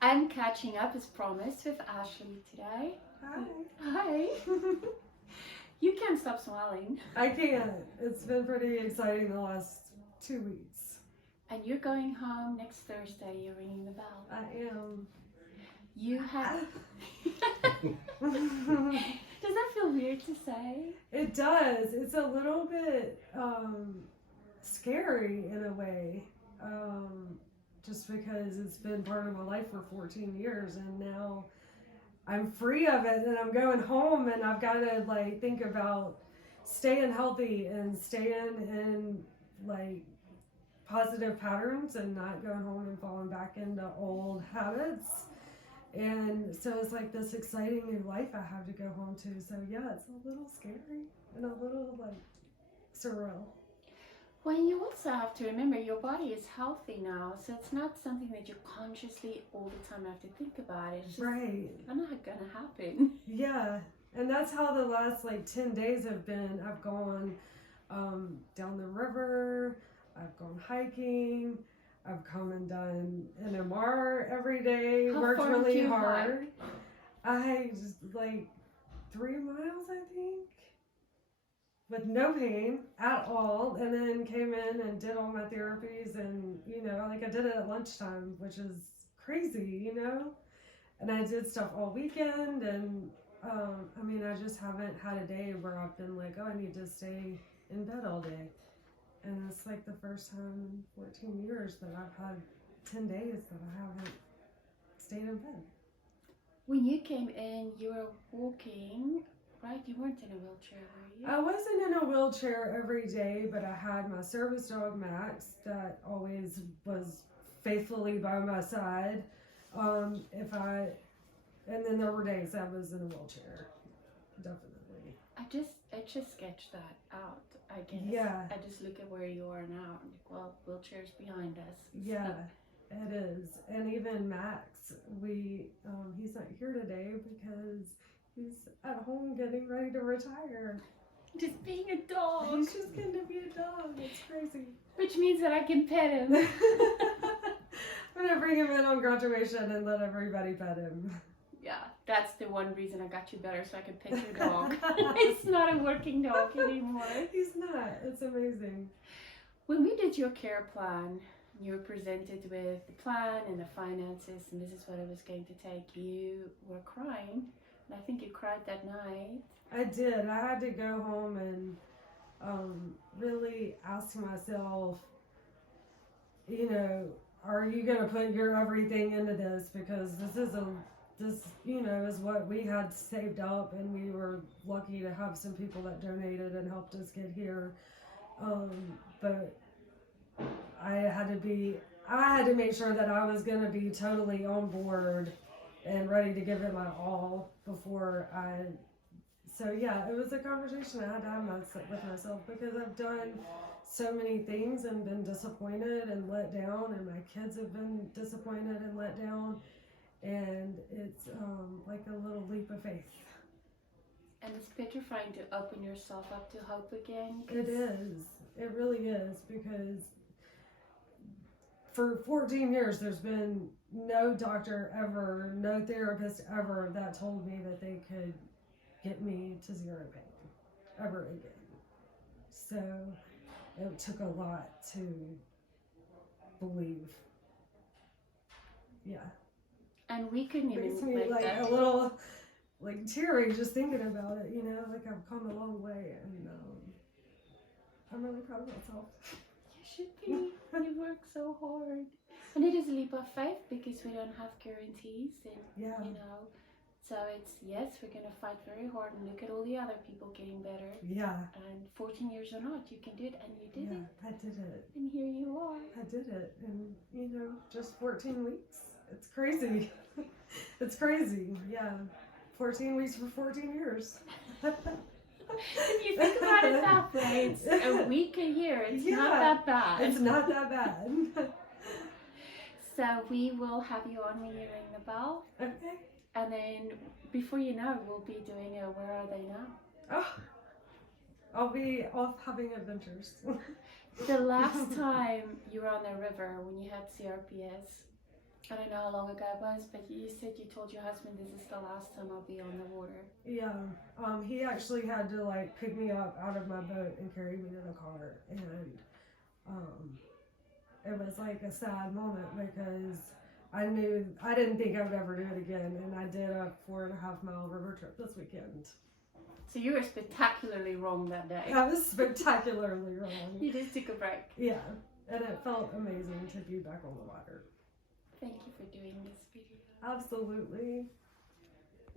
I'm catching up as promised with Ashley today. Hi. Hi. You can't stop smiling. I can't. It's been pretty exciting the last 2 weeks. And you're going home next Thursday. You're ringing the bell. I am. You have... Does that feel weird to say? It does. It's a little bit scary in a way. Just because it's been part of my life for 14 years and now I'm free of it and I'm going home and I've got to like think about staying healthy and staying in like positive patterns and not going home and falling back into old habits. And so it's like this exciting new life I have to go home to. So yeah, it's a little scary and a little like surreal. Well, you also have to remember your body is healthy now, so it's not something that you consciously all the time have to think about. It's just right. not gonna happen. Yeah, and that's how the last like 10 days have been. I've gone down the river, I've gone hiking, I've come and done an MR every day, How worked far really do you hard. I just like 3 miles, I think, with no pain at all, and then came in and did all my therapies, and you know, like I did it at lunchtime, which is crazy, you know, and I did stuff all weekend, and I mean, I just haven't had a day where I've been like, oh, I need to stay in bed all day, and it's like the first time in 14 years that I've had 10 days that I haven't stayed in bed. When you came in, you were walking, right? You weren't in a wheelchair, were you? I wasn't in a wheelchair every day, but I had my service dog Max that always was faithfully by my side. And then there were days I was in a wheelchair, definitely. I just sketched that out, I guess. Yeah. I just look at where you are now, and well, wheelchair's behind us. Yeah, it is. And even Max, he's not here today because he's at home getting ready to retire. Just being a dog. He's just going to be a dog. It's crazy. Which means that I can pet him. I'm going to bring him in on graduation and let everybody pet him. Yeah, that's the one reason I got you better, so I can pet your dog. It's not a working dog anymore. He's not. It's amazing. When we did your care plan, you were presented with the plan and the finances, and this is what it was going to take. You were crying, and I think you cried that night. I did. I had to go home and really ask myself, you know, are you going to put your everything into this? Because this, you know, is what we had saved up, and we were lucky to have some people that donated and helped us get here. But I had to make sure that I was going to be totally on board and ready to give it my all before so yeah, it was a conversation I had to have with myself, because I've done so many things and been disappointed and let down, and my kids have been disappointed and let down, and it's like a little leap of faith. And it's petrifying to open yourself up to hope again. It is. It really is, because for 14 years there's been no doctor ever, no therapist ever that told me that they could get me to zero pain ever again. So it took a lot to believe. Yeah. And we couldn't even Makes me like a little like teary just thinking about it, you know, like I've come a long way, and I'm really proud of myself. You should be. You work so hard. And it is a leap of faith, because we don't have guarantees, and Yeah. you know, so it's, yes, we're gonna fight very hard and look at all the other people getting better. Yeah. And 14 years or not, you can do it, and you did it. I did it. And here you are. I did it, and you know, just 14 weeks. It's crazy. It's crazy. Yeah. 14 weeks for 14 years. If you think about it that way, it's a week a year. It's not that bad. It's not that bad. So we will have you on when you ring the bell. Okay. And then before you know, we'll be doing a Where Are They Now? Oh, I'll be off having adventures. The last time you were on the river when you had CRPS, I don't know how long ago it was, but you said you told your husband this is the last time I'll be on the water. Yeah, he actually had to like pick me up out of my boat and carry me to the car, and it was like a sad moment because I didn't think I would ever do it again, and I did a 4.5 mile river trip this weekend. So you were spectacularly wrong that day. I was spectacularly wrong. You just took a break. Yeah, and it felt amazing to be back on the water. Thank you for doing this video. Absolutely.